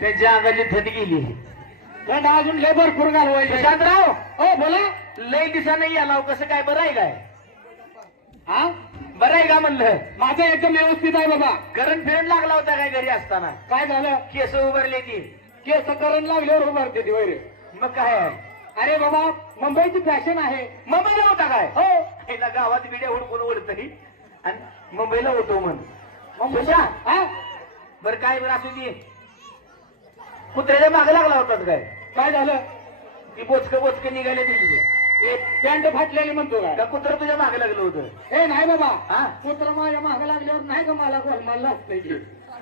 त्यांच्या अंगाची थंडी गेली. थंड अजून लय भरपूर घालवायचे. सुशांतराव! हो बोला. लय दिसा नाही आला कसं काय? बरं आहे काय? हा? बरं आहे का म्हणलं? माझं एकदम व्यवस्थित आहे बाबा. करंट फिरंट लागला होता काय घरी असताना? काय झालं? केस उभारले ती केस करण लागल्यावर उभारते ती वैरे. मग काय अरे बाबा मुंबईची फॅशन आहे. मुंबईला होता काय? हो. पहिला गावात बिड्या हुडकून ओढतही. आणि मुंबईला होतो म्हण. मुंबईचा सुशा हा? बरं काय बरं असू दे. कुत्र्याच्या मागे लागला होता काय? काय झालं? ती बोचक बोचक निघाले तिथे. ते पॅन्ट फाटलेली म्हणतो का कुत्र तुझ्या मागे लागलं होतं? हे नाही बाबा. हा? कुत्र माझ्या मागे लागल्यावर नाही का मला गोलमाल लागतंय की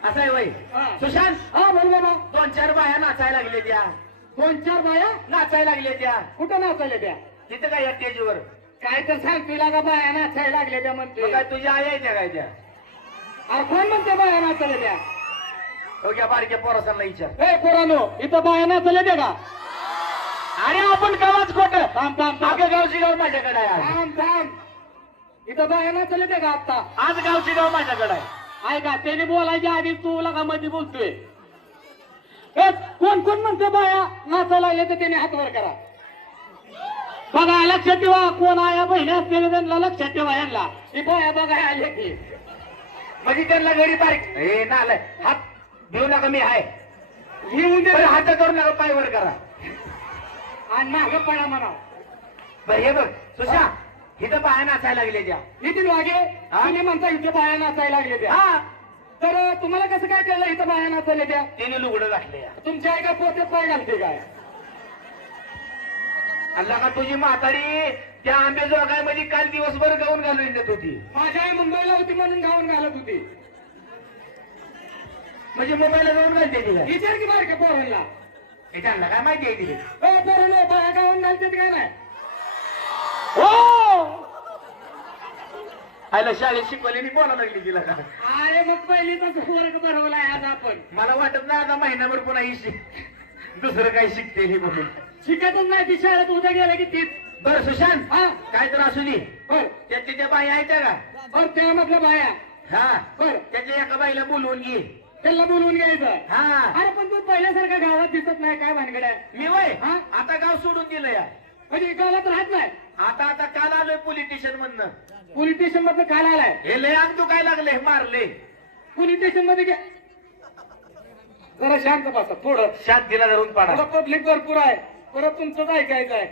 असं आहे वय. हा. सुशांत. हा बोल बाबा. दोन चार बाया नाचायला लागले त्या. दोन चार बाया? नाचायला लागले त्या. कुठं नाचायला त्या? तिथं काय या स्टेजवर? काय तर सांग तुला का बाया नाचायला लागल्या त्या म्हणते. मग काय तुझ्या आई आहे त्या काय त्या? अरे कोण म्हणते बाया नाचायला त्या? घ्या बारक्या पोरासांना विचार. ए पोरानो इथं बाया नाचायला त्या का? अरे आपण गावाच खोट. थांब थांब थांब. अगं गावची गाव माझ्याकडे आहे. थांब थांब. इथं बाया नाचायला त्या का आता आज गावची गाव माझ्याकडे आहे. ऐका त्याने बोलायच्या आधी तू का मध्ये बोलतोय. ए, कोण कोण म्हणते बाया? नाचायला लागले तर त्याने हात वर करा. बघा लक्षात ठेवा कोण आया बहिणी असलेले त्यांना लक्षात ठेवा यांना. ही बाया बघा आले की. म्हणजे त्यांना घरी बारीक हे नालाय हात घेऊ नका मी आहे. येऊन दे. हात करू नका पाय वर करा. आणि मागं पडा म्हणा. बरं हे बघ सुशा इथं बाया नाचायला लागले त्या. इथे हा? तुम्ही म्हणता इथे बाया नाचायला लागले त्या. हा. तर तुम्हाला कसं काय कळलं इथं बाया नाचायला त्या? तिने लुगडं घातले. तुमच्या आई का पोत्यात पाय घालते काय? अल्ला का तुझी म्हातारी त्या आंबेजोगायमध्ये काल दिवसभर गाऊन घालून देत होती. माझी आई मुंबईला होती म्हणून गाऊन घालत होती. म्हणजे मोबाईलला जाऊन घालते तिला. विचार की बारक्या पोरांना. हे त्यांना काय माहिती आहे तिथे हो पोरांनो बाया गाऊन घालते काय नाही हो! आयला शाळेत शिकवले मी बोला लागली तिला. का अरे मग पहिली तर वर्ग भरवलाय आज आपण. मला वाटत नाही आता महिनाभर पुन्हा ही शिक दुसरं काही शिकते हे म्हणून शिकतच नाही ती शाळेत उद्या गेलं की तीच. बरं सुशांत. हा. काय तर असू दे. बर त्याच्या त्या बाई आहेत का? बर त्यामधल्या बाया. हा. बर. त्याच्या एका बाईला बोलवून घे. त्यांना बोलवून घ्यायचं. हा. अरे पण तू पहिल्यासारखा गावात दिसत नाही काय भानगड आहे? मी वय हा? आता गाव सोडून दिलं या. म्हणजे गावात राहत नाही. आता आता काल आलोय पोलीस स्टेशन मधनं. पोलीस स्टेशन मधनं काल आलाय. हे लय अंग तू काय लागले मारले. पोलीस स्टेशनमध्ये गे- जरा शांत बसा थोडं. शांतीला धरून पाडा. थोडं पब्लिक भरपूर आहे. परत तुमचंच ऐकायचं आहे.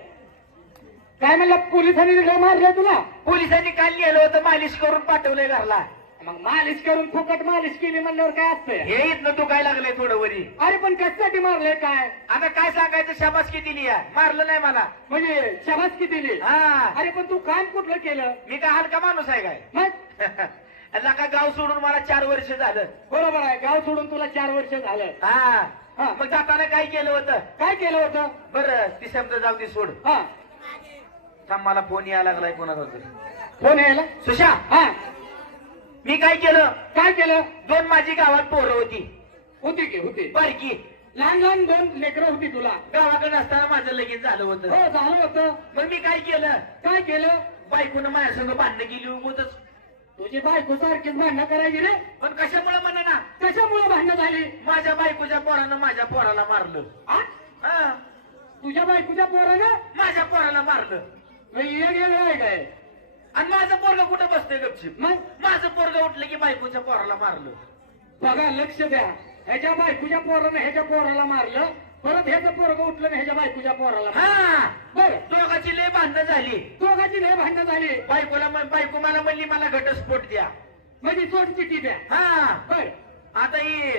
काय म्हणलं पोलिसांनी मारलं तुला? पोलिसांनी काल लिहिलं होतं मालिश करून पाठवलंय घरला. मग मालिश करून फुकट मालिश केली म्हणल्यावर काय असतंय? हे इथनं तू काय लागलंय थोडं वरी? अरे पण कशासाठी मारले काय? आता काय सांगायचं? शाबास किती लिहा मारलं नाही मला. म्हणजे शबास किती दिली? हा. अरे पण तू काम कुठलं केलं? मी काय हलका माणूस आहे काय? मग? अल्ला का गाव सोडून मला चार वर्ष झालं. बरोबर आहे. गाव सोडून तुला चार वर्ष झालं. हा. हा. मग जाताना काय केलं होतं? काय केलं होतं? बरं ती शब्द जाऊ दे सोड. हा. थांब मला फोन यायला लागलाय कोणाचा तरी. फोन यायला? सुशा! हा. मी काय केलं? काय केलं? दोन माझी गावात पोरं होती. होती की होती? बारकी. लहान लहान दोन लेकरं होती तुला. गावाकडे असताना माझं लगीन झालं होतं. हो झालं होतं. मग मी काय केलं? काय केलं? बायकोनं माझ्या संग भांडणं केली उगतच तुझी बायको सारखीच भांडणं करायची रे. पण कशामुळे म्हणा ना? कशामुळे भांडणं झाली? माझ्या बायकोच्या पोरानं माझ्या पोराला मारलं? हा, तुझ्या बायकोच्या पोरानं? माझ्या पोराला मारलं. मग आहे काय? आणि माझं पोरग कुठं बसतंय गपचिप? मग? माझं पोरग उठलं की बायकोच्या पोराला मारलं. बघा लक्ष द्या. ह्याच्या बायकोच्या पोरानं ह्याच्या पोराला मारलं परत ह्याचं पोरग उठलं आणि ह्याच्या बायकोच्या पोराला. हा! बरं. दोघाची लय भांडणं झाली. दोघांची लय भांडणं झाली. बायकोला म्हण- बायको मला म्हणली मला घटस्फोट द्या. म्हणजे सोड चिठ्ठी द्या. हा! बर. आता ही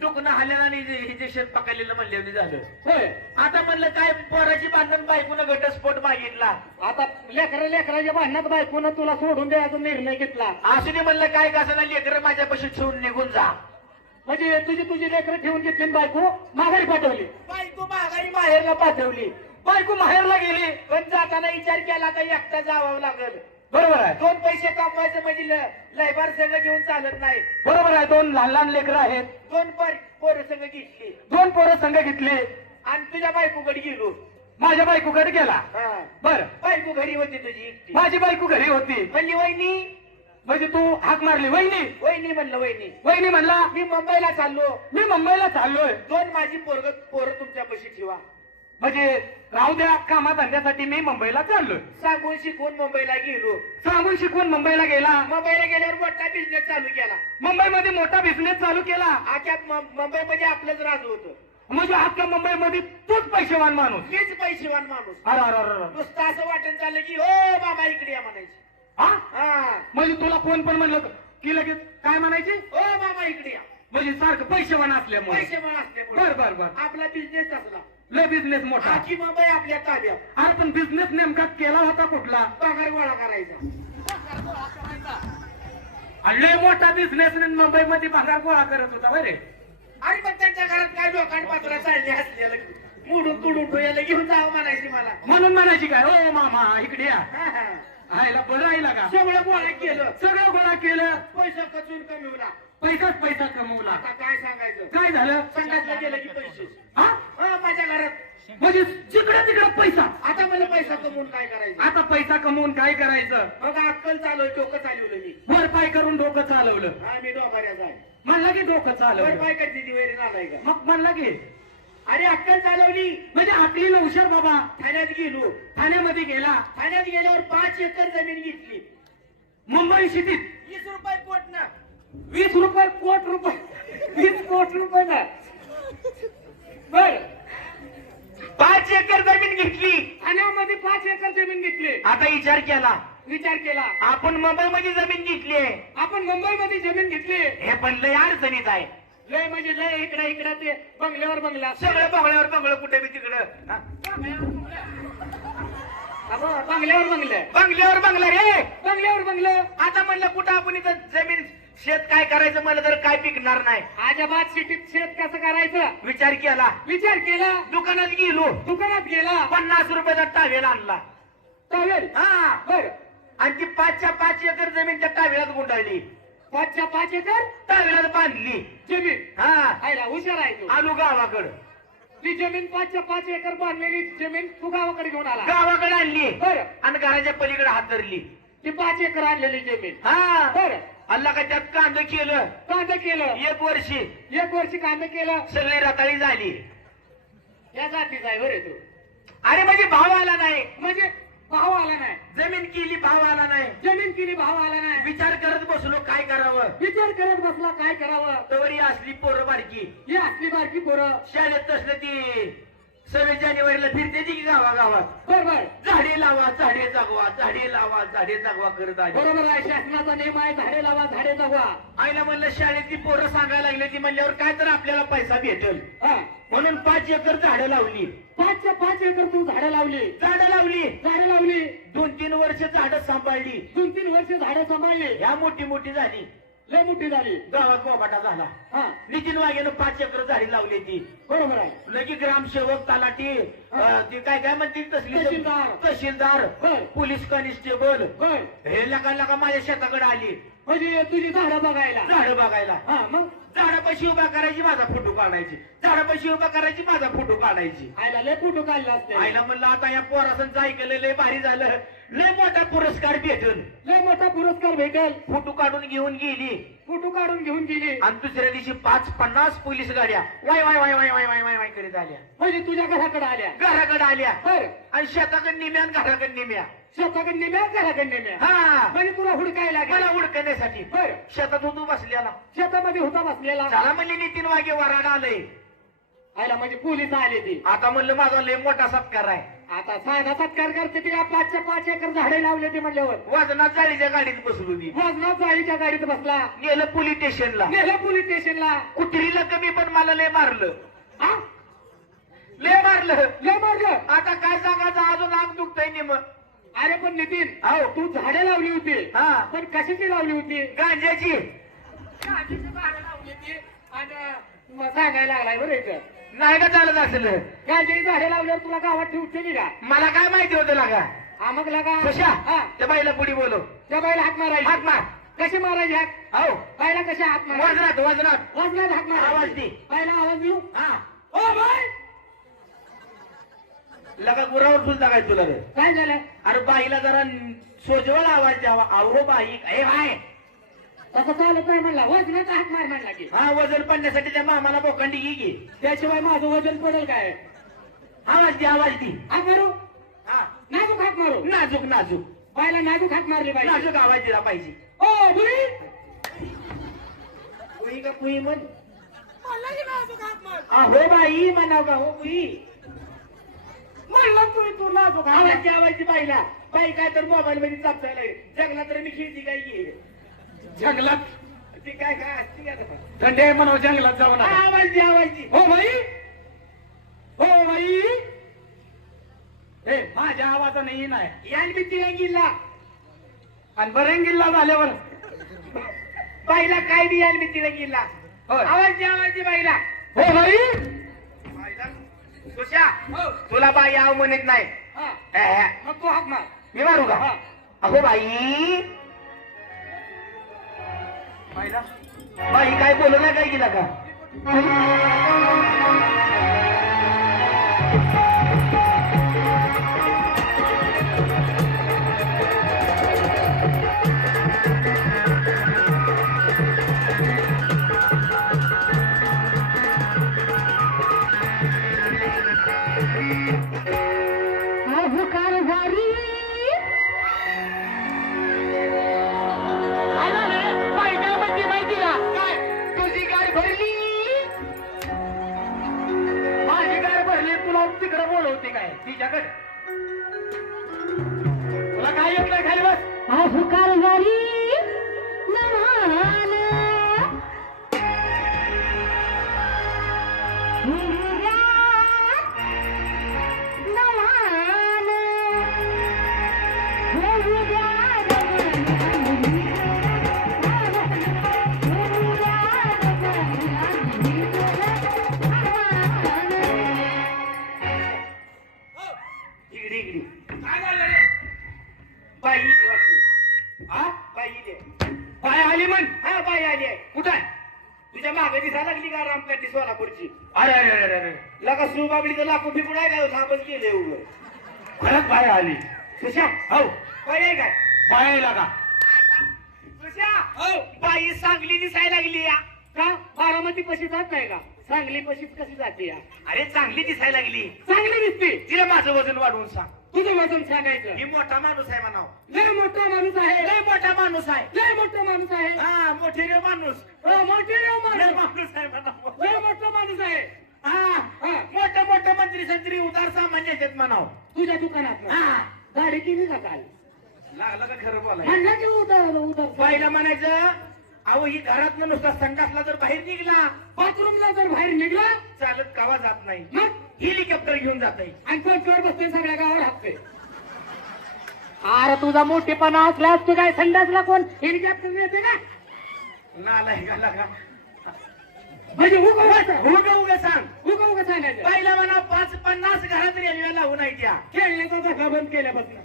दुखणं हाल्यानं आणि इंजेक्शन पकडलेलं म्हणले झालं. होय. आता म्हणलं काय पोराची भांडण बायकोनं घटस्फोट मागितला. आता लेकरा लेकराच्या भांडणात बायकोनं तुला सोडून द्यायचा निर्णय घेतला. असू म्हणलं काय कसं लेकर माझ्यापाशी ठेवून निघून जा. म्हणजे तुझी तुझी लेकरं ठेवून घेतली बायको माघारी पाठवली. बायको माघारी माहेरला पाठवली. बायको माहेरला गेली. पण जाताना विचार केला तर एकटा जावं लागल. बरोबर आहे. दोन पैसे कमवायचं म्हणजे लयबार संघ घेऊन चालत नाही. बरोबर आहे. दोन लहान लहान लेकरं आहेत. दोन पर पोरं संघ घेतली. दोन पोरं संघ घेतले. आणि तुझ्या बायकोकडे गेलो. माझ्या बायकोकडे गेला. बर. बायको घरी होती तुझी माझी बायको घरी होती. म्हणली वहिनी? म्हणजे तू हाक मारली. वहिनी? वहिनी म्हणलं वहिनी. वहिनी म्हणला मी मुंबईला चाललो. मी मुंबईला चाललोय. दोन माझी पोरग पोरं तुमच्या पशी ठेवा. म्हणजे राहू द्या कामाधंद्यासाठी मी मुंबईला चाललोय. सांगून शिकून मुंबईला गेलो. सांगून शिकवून मुंबईला गेला? मुंबईला गेल्यावर मोठा बिझनेस चालू केला. मुंबईमध्ये मोठा बिझनेस चालू केला? आख्या मुंबईमध्ये आपलंच राज होतं. म्हणजे अख्ख्या मुंबईमध्ये तूच पैसेवान माणूस. मीच पैसेवान माणूस. अरे अरे अरे अरे. नुसतं असं वाटत चाललं की हो बाबा इकडे या म्हणायची. हा? हा. म्हणजे तुला कोण पण म्हणलं की लगेच काय म्हणायचे? हो बाबा इकडे या. म्हणजे सारखं पैसेवान असल्यामुळे. पैसे पण असल्यामुळे. बर बर बर. आपला बिझनेस असला. लय बिझनेस मोठा. आखी मुंबई आपल्या ताब्यात. अरे पण बिझनेस नेमका केला होता कुठला? पगार गोळा करायचा. आणि लय मोठा बिझनेस मुंबईमध्ये भागार गोळा करत होता बरे आणि मग त्यांच्या घरात काय लोकांड पात्र चालले असलेलं? मोडून तुडून घेऊन जावं म्हणायची मला. म्हणून म्हणायची काय? ओ मामा इकडे या. हा, हा. आयला बरं आईला का? सगळं गोळा केलं. सगळं गोळा केलं. पैसा कचून कमी पैसाच पैसा कमवला आता काय सांगायचं? काय झालं? संघातला गेलं की पैसे. हा? माझ्या घरात. म्हणजे जिकडे तिकडे पैसा. आता मला पैसा कमवून काय करायचं? आता पैसा कमवून काय करायचं? मग अक्कल चालू डोकं चालवलं मी. वर पाय करून डोकं चालवलं. हा मी डोंगऱ्याचा आहे म्हणलं की डोकं चालवलं. पाय कधी दिवाळी झालाय का मग म्हणलं की? अरे अक्कल चालवली. म्हणजे आकलीला हुशार बाबा. ठाण्यात गेलो. ठाण्यामध्ये गेला. ठाण्यात गेल्यावर पाच एकर जमीन घेतली. मुंबई सिटीत. वीस रुपये ना वीस रुपये कोट रुपये. वीस कोट रुपये ना. बर. पाच एकर जमीन घेतली. ठाण्यामध्ये पाच एकर जमीन घेतली. आता विचार केला. विचार केला. आपण मुंबईमध्ये जमीन घेतली आपण मुंबईमध्ये जमीन घेतली. हे पण लय अडचणीत आहे. लय म्हणजे लय इकडे इकडे ते बंगल्यावर बंगला. सगळं बंगल्यावर बंगलं कुठे बी तिकडं. हा? बंगल्यावर बंगलं. बंगल्यावर बंगला रे. बंगल्यावर बंगलं. आता म्हणलं कुठं आपण इथं जमीन शेत काय करायचं म्हणलं तर काय पिकणार नाही. आजाबाद सिटीत शेत कसं करायचं? विचार केला. विचार केला? दुकानात गेलो. दुकानात गेला? पन्नास रुपयाचा टावेल आणला. टावेल? हा. बर. आणि ती पाचच्या पाच एकर जमीन त्या टावेलात गुंडाळली. पाचच्या पाच एकर? टावेलात बांधली. जमीन? हा. हुशार आहे तू. आलो गावाकडं. ती जमीन पाचच्या पाच एकर बांधलेली जमीन तू गावाकडे घेऊन आला. गावाकडे आणली. बर. आणि घराच्या पलीकडे हात धरली ती पाच एकर आणलेली जमीन. हा. बर. अल्ला का त्यात कांद केलं? कांदा केलं. एक वर्षी. एक वर्ष कांदा केलं. सगळी रताळी झाली. या जातीचा आहे बरे तू. अरे म्हणजे भाव आला नाही. म्हणजे भाव आला नाही. जमीन केली भाव आला नाही. जमीन केली भाव आला नाही. विचार करत बसलो काय करावं? विचार करत बसला काय करावं? तवरी असली पोरं बारकी. ही असली बारकी पोरं. शाळेत तसलं ती. सव्वीस जानेवारीला फिरते ती की गावागावात. बर बर झाडे लावा झाडे जागवा झाडे लावा झाडे जागवा करत आली बरोबर आहे शासनाचा नियम आहे झाडे लावा झाडे जगवा. आईला म्हणलं शाळेतली पोरं सांगायला लागले ती म्हणल्यावर काय तर आपल्याला पैसा भेटेल. म्हणून पाच एकर झाडं लावली. पाचच्या पाच एकर तू झाडं लावली. झाडं लावली. झाडं लावली. दोन तीन वर्ष झाडं सांभाळली. दोन तीन वर्ष झाडं सांभाळली. ह्या मोठी मोठी झाली. लय मोठी झाली. गावात गोबाटा झाला. हा. नितीन वाघेनं पाच एकर झाडी लावली ती. बरोबर आहे. लगी ग्रामसेवक तलाठी अं, ती काय काय म्हणते तसली तहसीलदार. तहसीलदार. बर पोलीस कॉन्स्टेबल. बर हे लगा लगा माझ्या शेताकडे आली. म्हणजे तुझी झाडं बघायला. झाडं बघायला. हा मग? झाडापाशी उभा करायची माझा फोटो काढायची. झाडापाशी उभा करायची माझा फोटो काढायची. आयला लय फोटो काढला असते आईला म्हणलं आता या पोरासांचं ऐकलं लय भारी झालं. लय मोठा पुरस्कार भेटल लय मोठा पुरस्कार भेटेल. फोटो काढून घेऊन गेली. फोटो काढून घेऊन गेली. आणि दुसऱ्या दिवशी पाच पन्नास पोलीस गाड्या वाय वाय वाय वाय वाय वाय वाय वाय करीत आल्या. म्हणजे तुझ्या घराकडे आल्या. घराकडे आल्या. बर. आणि शेताकडे निम्या आणि घराकडे निम्या. शेताकडे नेम्या घराकडे नेम्या हा. म्हणजे तुला हुडकायला मला लागेल उडकण्यासाठी बर. शेतात होतो बसल्याला शेतामध्ये होता बसलेला. चला म्हणले नितीन वाघे वराड आलंय. आयला म्हणजे पोलीस आले ती. आता म्हणलं माझा लय मोठा सत्कार आहे. आता साधा सत्कार करते ती पाचच्या पाच एकर झाडे लावले ते म्हणल्यावर. वजनात जाळीच्या गाडीत बसलो मी. वजनात जाळीच्या गाडीत बसला. गेलं पोलीस स्टेशनला. गेला पोलीस स्टेशनला. कुत्रीला कमी पण मला लय मारलं. हा? लय मारलं. लय मारलं? आता काय सांगायचं? अजून अंग दुखतय निम अरे पण नितीन हो तू झाडे लावली होती. हा. पण कशाची लावली होती? गांजाची. झाडं लावली होती आणि सांगायला लागलाय बरं इथं. नाही का चालत असलं. गांजाची झाडे लावल्यावर तुला गावात ठेवते का मला काय माहिती होतं लागा हा मग लगा. कशा हा. त्या बाईला पुढे बोलो त्या बाईला हाक मारायची. हाक मार. कशी मारायची हाक? हो बाईला कशा हाक मारायची? वजनात वजनात. वाजण्यात हाक आवाज मारायची दे. बाईला आवाज देऊ? हा. O by! लगा गुरावर फुलता काय तुला रे. काय झालं? अरे बाईला जरा सोजवळ आवाज द्यावा. अहो बाई. ए बाय. तसं चालत नाही म्हणला. वजनाचा हात मार म्हणला की. हा वजन पडण्यासाठी त्या मामाला बोकांडी घे की. त्याशिवाय माझं वजन पडेल काय? आवाज दी आवाज दी. हात मारू? हा. नाजूक हात मारू. नाजूक नाजूक. बायला नाजूक हात मारली पाहिजे. नाजूक आवाज दिला पाहिजे. ओ बुरी? कुई का कुई म्हण? अहो बाई म्हणा का हो कुई म्हणलं तू तू दी आवाज दी बाईला. बाई काय तर मोबाईल मध्ये चापसायला जगला तर मी खेळती काय की जंगलात? ती काय काय असते का आता? थंडी आहे म्हणून जंगलात जाऊ हा, नका. आवाज दी हो बाई. हो बाई. हे माझ्या आवाजाने येईन आहे. यान बी तिरंगीला आणि बरंगीला झाल्यावर? बाईला काय बी यान बी तिरंगीला होय. आवाज दी बाईला. हो बाई. तुषा हो. तुला बाई आव म्हणत नाही. मग तू हात मार. मी मारू का. अहो बाई. बाईला. बाई काय बोलू नाही काय गेला का खाली बस वासरू बाबडी तर लाखो फिकून आहे का? थांबच गेले उभं खरंच बाय आली. तुषा हो बाई आहे काय? बाय लागा. तुषा हो बाई सांगली दिसाय लागली या. का? बारामती पशी जात नाही का? सांगली पशीच कशी जाते या? अरे चांगली दिसाय लागली. चांगली दिसते. तिला माझं वजन वाढवून सांग. तुझं वजन सांगायचं. मी मोठा माणूस आहे म्हणाव. लय मोठा माणूस आहे. लय मोठा माणूस आहे. लय मोठा माणूस आहे. हा मोठे रे माणूस. हो, मोठे रे माणूस. माणूस आहे म्हणाव. लय मोठा माणूस आहे. मोठं मोठं मंत्री संत्री उदार सामान्य आहेत म्हणाव. तुझ्या दुकानात हा. गाडी केली का काल लागलं का खरं बोलाय म्हणला की उतर बाईला म्हणायचं अहो ही घरात नुसता संडासला जर बाहेर निघला बाथरूमला जर बाहेर निघला चालत कावा जात नाही. मग? हेलिकॉप्टर घेऊन जात आणि पंचवर बसते सगळ्या गावावर हाकते अरे तुझा मोठेपणा असल्यास तू काय संडासला कोण? हेलिकॉप्टर नेते का? नालाय का? लागा म्हणजे उगा उगा उगा उगा सांग. उगा उगा सांगायचं. बाईला म्हणा पाच पन्नास घरात रेल्वे लावून आहे त्या खेळण्याचा धक्का बंद केल्यापासून.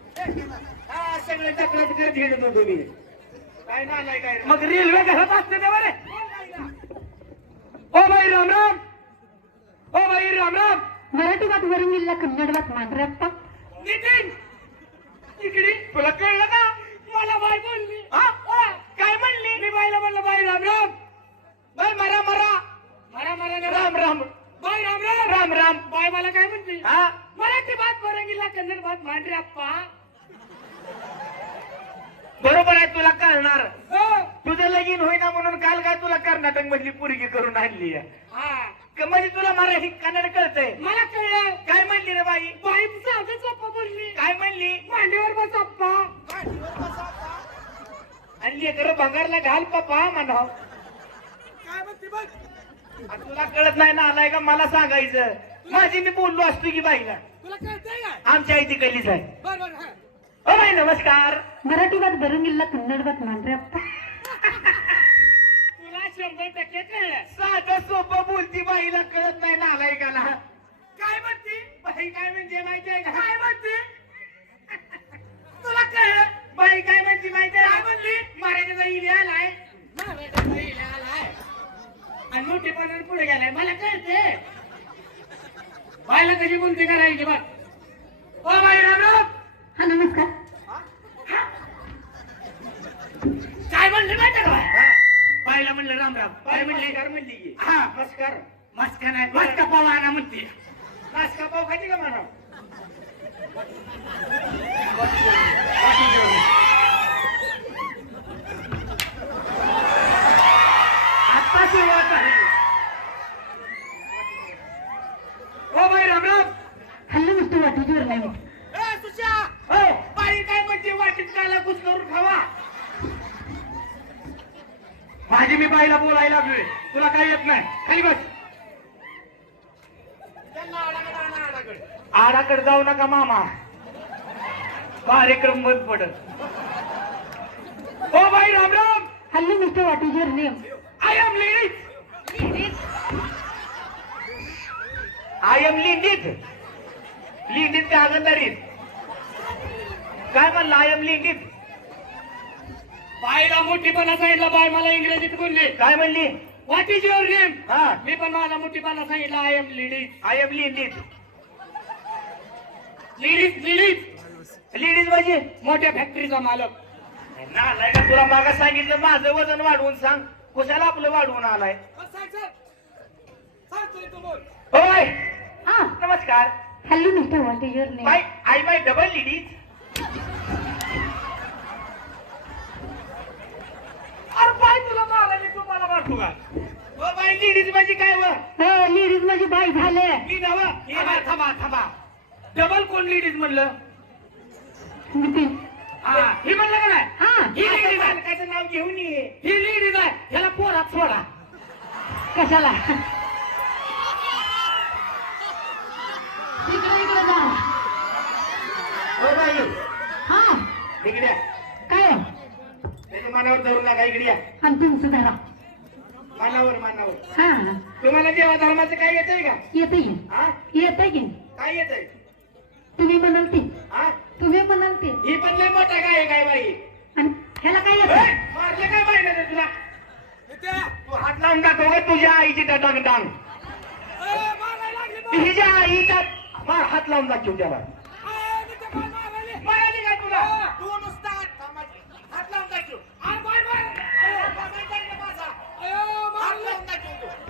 हा सगळे तक्रार करत हिंडत होतो मी काय नालाय काय? मग रेल्वे घरात असते तेव्हा रे ओ बाई राम राम. ओ बाई राम राम. मराठी बातवरून जिल्हा कन्नड बातम्या. नितीन इकडे. तुला कळलं का? मला बाई बोलली? काय म्हणली? मी बाईला म्हणलं बाई राम राम. बाई मरा मरा. मरा मरा ने राम राम. बाई राम राम. राम राम. बाय मला काय म्हणते? हा? मराठी बात बरंगीला कन्नड बात मांडरे अप्पा बरोबर आहे तुला कळणार. हो. तुझं लगीन होईना म्हणून काल काय तुला कर्नाटक मधली पोरगी करून आणली आहे. हा. क- म्हणजे तुला मराठी कन्नड कळतंय? मला कळलं. काय म्हणली रे बाई? बाई साधंच अप्पा बोलली. काय म्हणली? मांडीवर बस अप्पा आणि लेकर भंगारला घाल पप्पा म्हणाव. आणि तुला कळत नाही ना आलाय का? मला सांगायचं. माझी मी बोललो असतो की बाईला. तुला कळतंय काय? आमच्या इथे कलीच आहे. बर बर हा. ओ बाई नमस्कार. मराठी बातवरून जिल्हा कन्नड बातम्या तुला शंभर टक्के कळलं. साधं सोपं बोलती बाईला. कळत नाही ना आलाय का ना? काय म्हणते? बाई काय म्हणते माहितीये का? काय म्हणते? तुला कळलं? बाई काय म्हणते माहितीये? काय म्हणली मराठीचा इलियाल आहे महाराजाचा इला आलाय. आणि मोठेपणाने पुढे गेलाय. मला कळते बायला कशी बोलते करायची बघ. ओ बाई राम राम. हा नमस्कार. काय म्हणले माहिती का? हा. बाईला म्हणलं राम राम. बाई म्हणली घर म्हणली की. हा. नमस्कार मस्का नाही मस्का पाव आणा म्हणते. नाश्ता पाव खाते का म्हणा आता सुरुवात आहे हो हल्ली नुसतं वाटीवर नाही ए, सुशा! हो. बाई काय म्हणते वाटीत काला कुस करून खावा? माझी मी बाईला बोलायला लागलोय. तुला काय येत नाही? खाली बस. आडाकडे जाऊ नका मामा. कार्यक्रम बंद पडत हो बाई राम राम. हल्ली नुसतं वाटीवर नेम आय एम लेडीज आय एम लिंडीत लिंडीत त्या आगंदारीत काय म्हणलं आय एम लिंडीत बाईला मोठीपणा सांगितला बाई मला इंग्रजीत बोलली. काय म्हणली? व्हॉट इज युअर नेम हा. मी पण माझा मोठीपणा सांगितला आय एम लेडीज आय एम लिंडीत लेडीज लेडीज लेडीज म्हणजे? मोठ्या फॅक्टरीचा मालक. नालाय का तुला मागा सांगितलं माझं वजन वाढवून सांग. कशाला आपलं वाढवून आलाय? होय. हा. नमस्कार. हल्ली नुसतं वाटीवर नेम बाय आय माय डबल लेडीज अरे बाई तुला मारायला तू मला मारतो का? हो बाई लेडीज म्हणजे काय व? हो लेडीज माझी बाई झाले. मी नवा थांबा थांबा थांबा. डबल कोण लेडीज म्हणलं? हा म्हणलं का नाही? हा लेडीज आहे त्याचं नाव घेऊन ये. ही लेडीज आहे ह्याला पोरात सोडा. कशाला? इकडे इकडे जा. हो बाई. हा. इकडे या. काय? हो? त्याच्या मनावर धरू नका इकडे या. आणि तुमचं धरा. मनावर मनावर. हा. तुम्हाला देवा धर्माचं काय येतंय का? येते की हा? येते की. काय येतंय? तुम्ही म्हणाल ते हा? तुम्ही म्हणाल ते ही पण लय मोठा काय आहे काय बाई. आणि ह्याला काय ए, मारले काय बाई ना तुला? तू हात लावून दाखव का तुझ्या आईची त्या टांग टांग. हिच्या आईचा मार हात लावून दाखव त्याला. का तुला? तू नुसता हात लावून दाखव. आ, बाय, बाय. अयो, बाबाई जाईल माझा. हात लावून दाखव तू.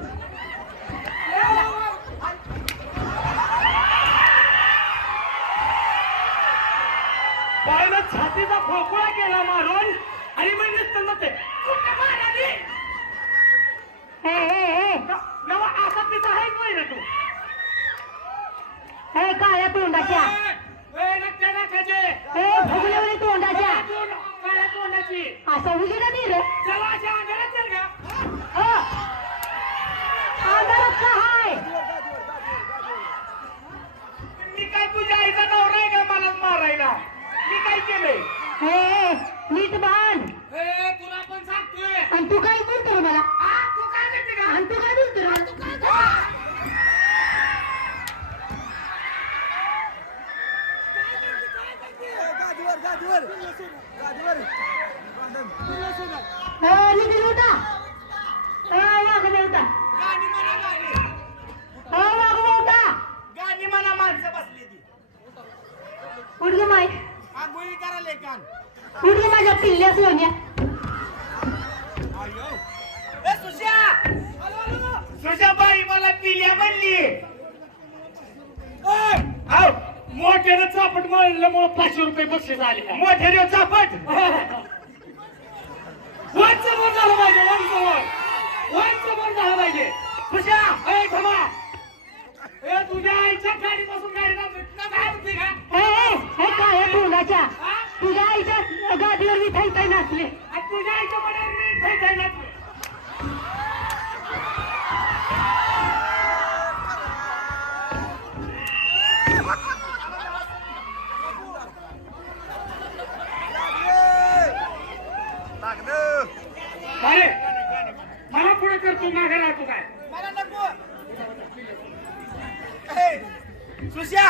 बाईला छातीचा खोकळा केला मारून. आणि म्हणते, "कुठं मारायली?" हे हे हे. न- नवा असा तिचा आहेच तू? हे काळ्या तोंडाच्या. हे तोंडाची. असं उजेडा नाही रे? चला, अशा अंधारात चल का? हो. का हाय मी काय तुझ्या आईचा नवरा आहे का मला मारायला मी काय केलंय हे नीट बांध ए, तुला पण सांगतोय. आणि तू काय बोलतो रे मला आ, तू काय करते का? आणि तू काय बोलतो रे मला? हे, निघून उठा. हे, वाघ उठा. गाणी म्हणा, गाणी. हे, वाघ उठा. गाणी म्हणा, माणसं बसली ती. उठ गं माई. गं माझ्या पिल्ल्या सोन्या आलो. सुजाबाई मला पिल्या म्हणली. मोठ्यानं चापट मारल्यामुळे पाचशे रुपये बक्षीस आले का? मोठ्या देव चापट? वन समोर झालं पाहिजे वन समोर वन समोर झालं पाहिजे. ए थांबा. तुझ्या आईच्या गाडी ना काय होती का? हे हे, हे काय तुझ्या आईच्या गादीवर नाचले. तुझ्या आईच्या मनावर नाचलो. अरे मला पुढे करतो मागे राहतो काय मला नको सुश्या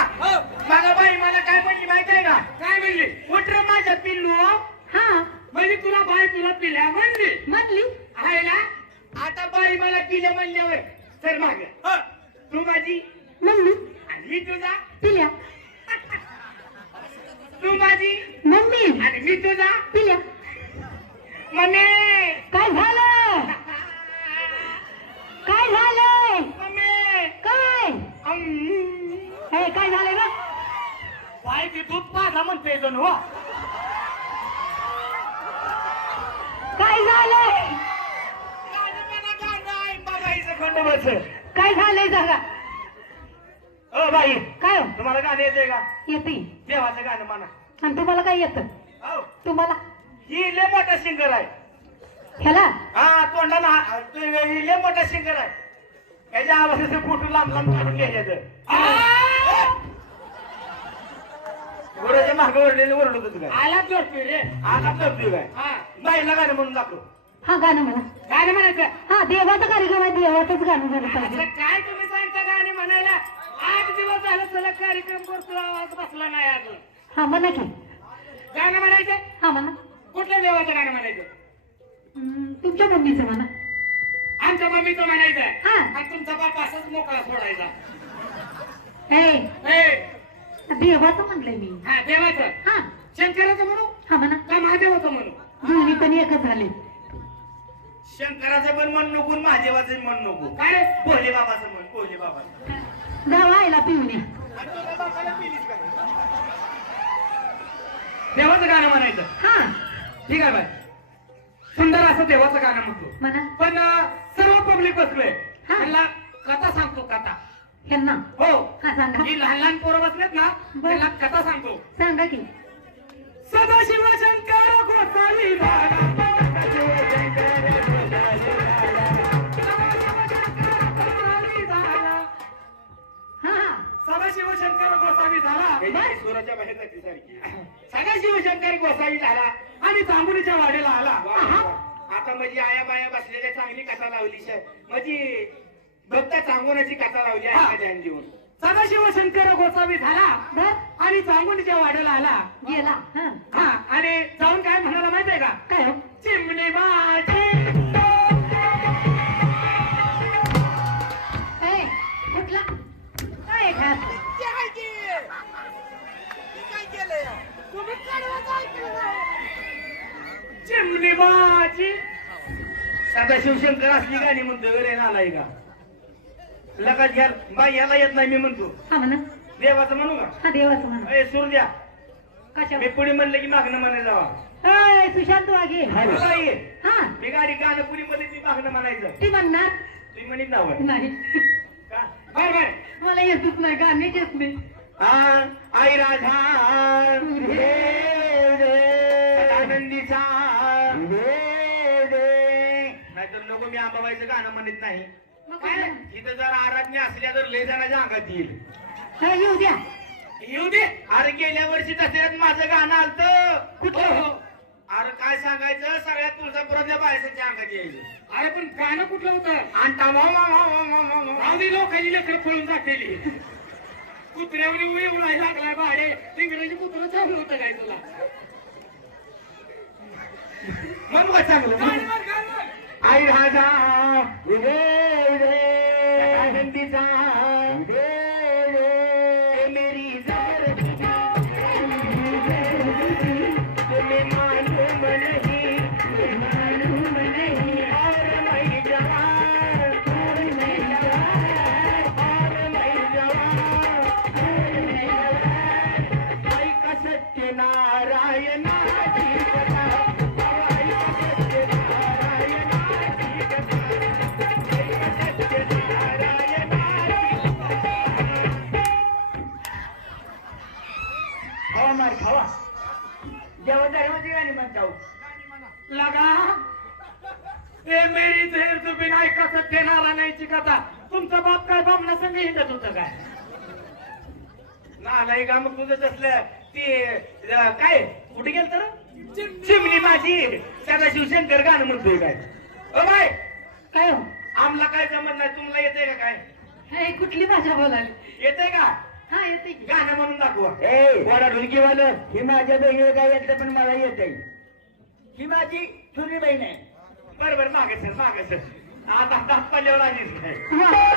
मला बाई मला काय म्हणली माहीत आहे का काय म्हणली उठर माझ्या पिल्लू हा म्हणजे तुला बाय तुला पिल्या म्हणली म्हणली आहे ना आता बाई मला पिल्या म्हणल्यावर सर माग तू माझी मम्मी आणि मी तुझा पिल्या तू माझी मम्मी आणि मी तुझा पिल्या मम्मी काय झालं काय झालंय ग बाई ती दूध पाजा म्हणते जण हो काय झालंय? बघायचं खंडोबाचं. काय झालंय जागा ओ बाई काय हो? तुम्हाला गाणं येते का? येते देवाचं गाणं म्हणा. आणि तुम्हाला काय येतं? हो. तुम्हाला? ही लय मोठा सिंगर आहे. ह्याला? हा तोंडाला हा- तो लय मोठा सिंगर आहे. याच्या आवाजाचे फोटो लांब लांब काढून घ्यायचं गोऱ्याच्या मागे ओरडलेले ओरडत होते काय आला जोडतोय रे. आता करतोय काय? हा. बाईला गाणं म्हणून दाखव. हा गाणं म्हणा. गाणं म्हणायचं. हा देवाचा कार्यक्रम आहे देवाचंच गाणं झालं पाहिजे. काय तुम्ही सांगता गाणे म्हणायला? आठ दिवस झालं चला कार्यक्रम करतो आवाज बसला नाही अजून. हा म्हणा की. गाणं म्हणायचं? हा म्हणा. कुठल्या देवाचं गाणं म्हणायचं? हम्म, तुमच्या मम्मीचं म्हणा. आमच्या मम्मीचं म्हणायचं. हा. आणि तुमचा बाप असाच मोकळा सोडायचा. ए ए देवाचं म्हणलंय मी. हा देवाचं? हा. शंकराचं म्हणू? हा म्हणा. का महादेवाचं म्हणू? दोन्ही पण एकच झाले. शंकराचं पण म्हण नको महादेवाचं म्हण नको. काय? कोहले बाबाचं म्हण कोहले बाबाचं. जावा आयला पिऊन बापाला काय देवाचं गाणं म्हणायचं. हा. ठीक आहे बाय सुंदर असं देवाचं गाणं म्हणतो. म्हणा. पण अं, सर्व पब्लिक बसलोय. हा. त्यांना कथा सांगतो कथा. ह्यांना हो. हा सांगा. ही लहान लहान पोरं बसलेत ना. त्यांना कथा सांगतो. सांगा की. सदाशिव शंकर गोसावी झाला हा हा. सदाशिव शंकर गोसावी झाला. सुराच्या बाहेर जाते सारखी. सदाशिव शंकर गोसावी झाला आणि जांभुलीच्या वाडेला आला. आता माझी आया बाया बसलेल्या चांगली कथा लावली माझी भक्त चांगोनाची कथा लावली आहे हा. माझ्या ध्यान देऊन सदाशिव शंकर गोसावी झाला. आणि जांभुलीच्या वाडेला आला. गेला. हा. हा. आणि जाऊन काय म्हणाला माहितीये का? काय हो? चिमणी माझी ए, कुठला? काय आहे घात? चिमणी माझी. सदा शिवशंकर असली गाणी म्हणतो रे नालाय का लगात घ्या बाई याला येत नाही मी म्हणतो. हा म्हणा. देवाचं म्हणू का? हा देवाचं म्हणा. ए सूर द्या. कशा? मी पुढे म्हणलं की मागणं म्हणायला जावा. सुशांत वाघे. बाई, हा. मी गाडी गाणं पुढे मध्ये मी मागणं म्हणायचं. ती म्हणणार? तुम्ही म्हणित नाव नाही. का? बर बर. मला येतच नाही येत नाही. आई राधा आनंदीचा नाहीतर नको मी आंबाबाईचं गाणं म्हणत नाही. मग काय इथं जर आराधने असल्या तर लय जणांच्या अंगात येईल. हा, येऊ द्या. येऊ दे. अरे गेल्या वर्षी दसऱ्यात माझं गाणं आलतं. कुठलं? हो अरे काय सांगायचं? सगळ्यात तुळजापुरातल्या बायसाच्या अंगात यायचं. अरे पण गाणं कुठलं होतं? आणि मा. आधी लोकांची लेकरं खोलून जातेली. कुत्र्यावर एवढा लागलाय भाडे इंग्रजी कुत्र चालू होतं काय तुला? मग काय चांगलं. आई राजा आनंदीचा. नाहीची कथा तुमचा बाप काय बामणा संग हिंडत होतं काय नाही का मग तुझं तसलं ते अं, काय? कुठे गेल तर चिमणी. माझी सदा शिवशंकर गाणं म्हणतोय काय. ओ बाय. काय हो? आमला काय जमत नाही तुम्हाला येतंय का काय? हे कुठली भाषा बोलाली? येतंय का? हा येते की. गाणं म्हणून दाखवा. वडा ढुलकीवालं ही माझ्या बहिणीला काय येतं पण मला येत ही माझी छोटी बहीण आहे. बरं बरं मागे सर मागे सर. आता हात पाल्यावर आलीच काय